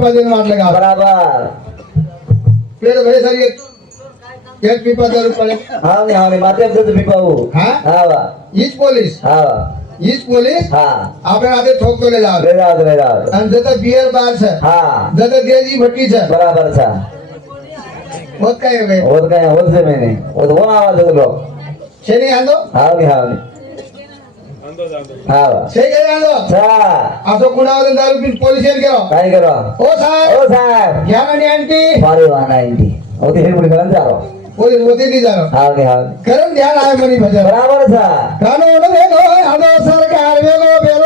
पीपा देने वाट लगा बराबर पेड़ भाई सर ये एक पीपा 10 रुपये हाँ नहीं माते अब तो पीपाऊ हाँ हाँ ईच पोलीस हाँ આપણે આદે ઠોક તો લે જાવ ले जाओ અને જતા બિયર બાર છે हाँ જતા દેજી ભટ્ટી છે बराबर था હોત કાય હવે और क्या और से मैंने वो आवाज है लो છે નહીં આંદો हाँ हाँ છે કે આંદો अच्छा આ તો કુણાવદન દારૂ પીને પોલીસ એમ કેવો काय करो ઓ સાહેબ ओ साहब જ્ઞાનાની આંટી बारे वाना इंडी वो तो फिर मुझे करन जा रहा પોલીસ મોતી દી જારો हाँ કરમ ધ્યાન આવે મની ભજન बराबर था કાનૂન વેગો આદો સરકાર વેગો બેલો